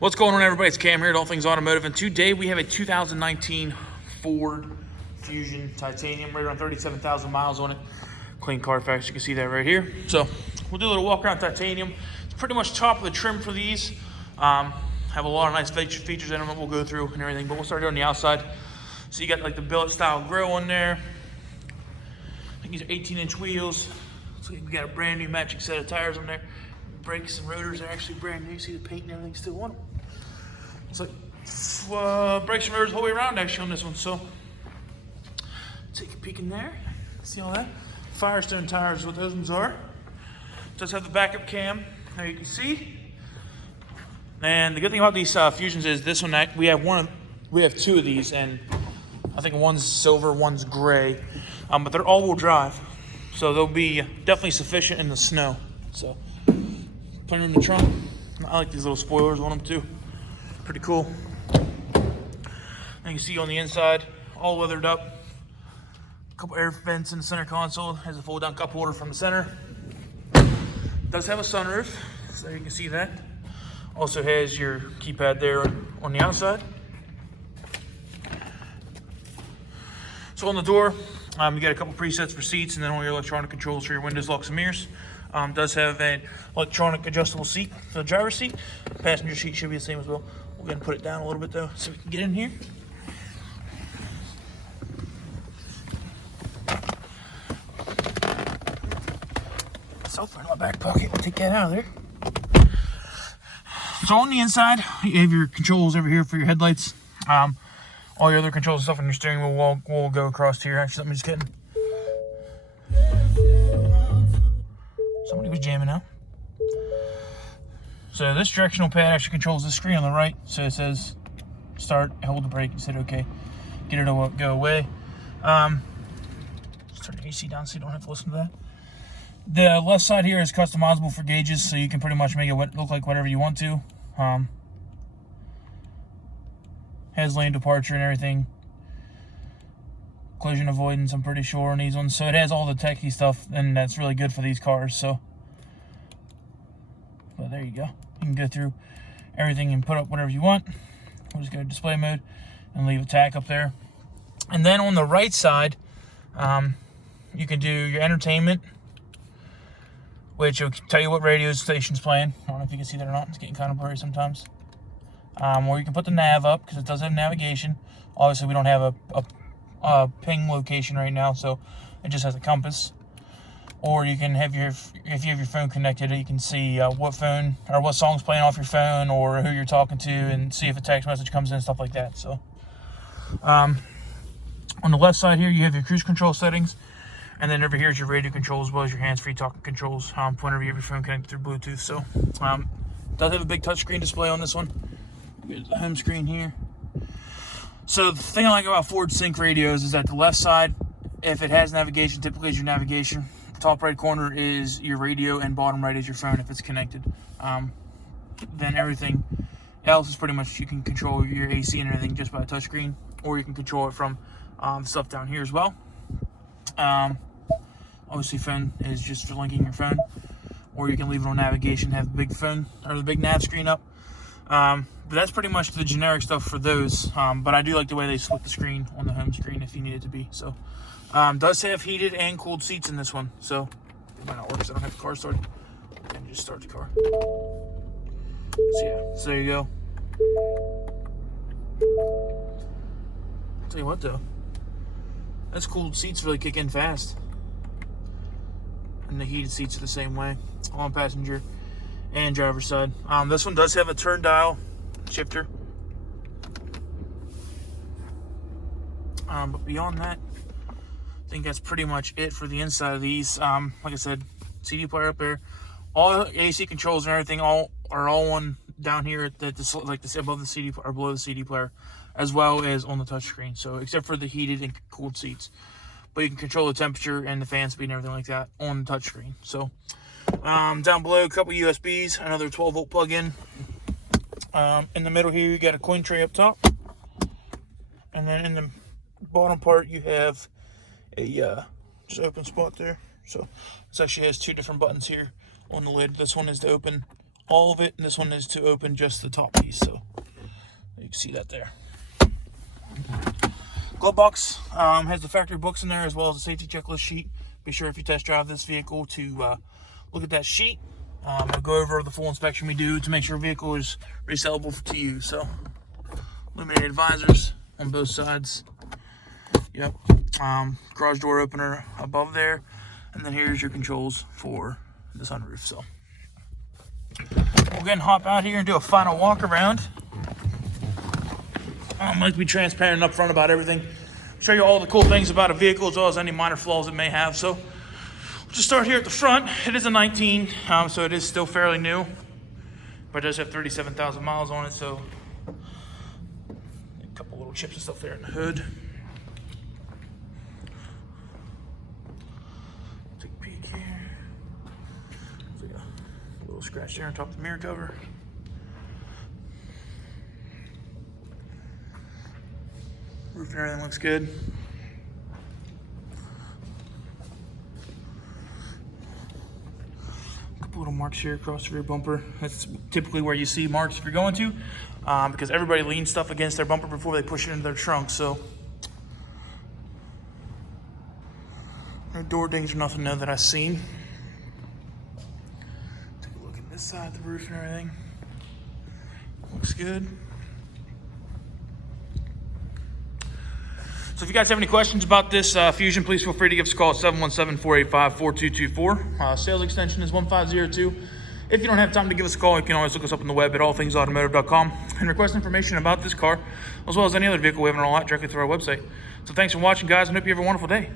What's going on, everybody? It's Cam here at All Things Automotive, and today we have a 2019 Ford Fusion Titanium, right around 37,000 miles on it. Clean Carfax, you can see that right here. So we'll do a little walk around Titanium. It's pretty much top of the trim for these. Have a lot of nice features in them that we'll go through and everything, but we'll start on the outside. So you got like the billet style grille on there. I think these are 18-inch wheels. So we got a brand new matching set of tires on there. Brakes and rotors are actually brand new. You see the paint and everything still on them. It's like brakes and rotors the whole way around actually on this one. So take a peek in there. See all that? Firestone tires is what those ones are. It does have the backup cam. There you can see. And the good thing about these Fusions is this one, we have two of these, and I think one's silver, one's gray, but they're all-wheel drive, so they'll be definitely sufficient in the snow. So put them in the trunk. I like these little spoilers on them too. Pretty cool. And you can see on the inside, all weathered up. A couple air vents in the center console. Has a fold-down cup holder from the center. Does have a sunroof, so you can see that. Also has your keypad there on the outside. So on the door, you got a couple presets for seats, and then all your electronic controls for your windows, locks, and mirrors. Does have an electronic adjustable seat for the driver's seat. Passenger seat should be the same as well. We're gonna put it down a little bit though, so we can get in here. Cell phone in my back pocket. We'll take that out of there. So on the inside, you have your controls over here for your headlights. All your other controls and stuff on your steering wheel will go across here. Actually, let me just get in. Somebody was jamming out. So this directional pad actually controls the screen on the right. So it says start, hold the brake, you said okay. Get it to go away. Let's turn the AC down so you don't have to listen to that. The left side here is customizable for gauges, so you can pretty much make it look like whatever you want to. Has lane departure and everything. Collision avoidance, I'm pretty sure, on these ones. So it has all the techie stuff, and that's really good for these cars. So, but there you go. You can go through everything and put up whatever you want. We'll just go to display mode and leave a tack up there. And then on the right side, you can do your entertainment, which will tell you what radio station's playing. I don't know if you can see that or not. It's getting kind of blurry sometimes. Or you can put the nav up, because it does have navigation. Obviously, we don't have a ping location right now, so it just has a compass. Or you can have if you have your phone connected, you can see what phone or what song's playing off your phone, or who you're talking to, and see if a text message comes in, stuff like that. So, on the left side here, you have your cruise control settings. And then over here is your radio control, as well as your hands-free talking controls whenever you have your phone connected through Bluetooth. So, does have a big touchscreen display on this one. Here's the home screen here. So the thing I like about Ford Sync radios is that the left side, if it has navigation, typically is your navigation. The top right corner is your radio, and bottom right is your phone if it's connected. Then everything else is pretty much, you can control your AC and everything just by a touchscreen, or you can control it from the stuff down here as well. Obviously phone is just for linking your phone, or you can leave it on navigation, have the big phone or the big nav screen up. But that's pretty much the generic stuff for those. But I do like the way they split the screen on the home screen if you need it to be. So does have heated and cooled seats in this one, so it might not work because I don't have the car started. I can just start the car. So yeah, so there you go. I'll tell you what though, that's cooled seats really kick in fast. And the heated seats are the same way on passenger and driver's side. This one does have a turn dial shifter. But beyond that, I think that's pretty much it for the inside of these. Like I said, CD player up there. All AC controls and everything are all on down here at above the CD or below the CD player, as well as on the touchscreen. So except for the heated and cooled seats. But you can control the temperature and the fan speed and everything like that on the touchscreen. So down below, a couple USBs, another 12-volt plug-in. In the middle here, you got a coin tray up top. And then in the bottom part, you have a just open spot there. So this actually has two different buttons here on the lid. This one is to open all of it, and this one is to open just the top piece, so you can see that there. Glove box has the factory books in there as well as a safety checklist sheet. Be sure if you test drive this vehicle to look at that sheet. We'll go over the full inspection we do to make sure the vehicle is resellable to you. So, illuminated visors on both sides. Yep. Garage door opener above there, and then here's your controls for the sunroof. So, we'll go ahead and hop out here and do a final walk around. I like to be transparent and upfront about everything. Show you all the cool things about a vehicle as well as any minor flaws it may have. So we'll just start here at the front. It is a 19, so it is still fairly new, but it does have 37,000 miles on it. So a couple little chips and stuff there in the hood. Take a peek here. There's like a little scratch there on top of the mirror cover. Roof and everything looks good. A couple little marks here across the rear bumper. That's typically where you see marks if you're going to, because everybody leans stuff against their bumper before they push it into their trunk. So no door dings or nothing that I've seen. Take a look at this side of the roof and everything. Looks good. So if you guys have any questions about this Fusion, please feel free to give us a call at 717-485-4224. Sales extension is 1502. If you don't have time to give us a call, you can always look us up on the web at allthingsautomotive.com and request information about this car, as well as any other vehicle we have in our lot directly through our website. So thanks for watching, guys, and hope you have a wonderful day.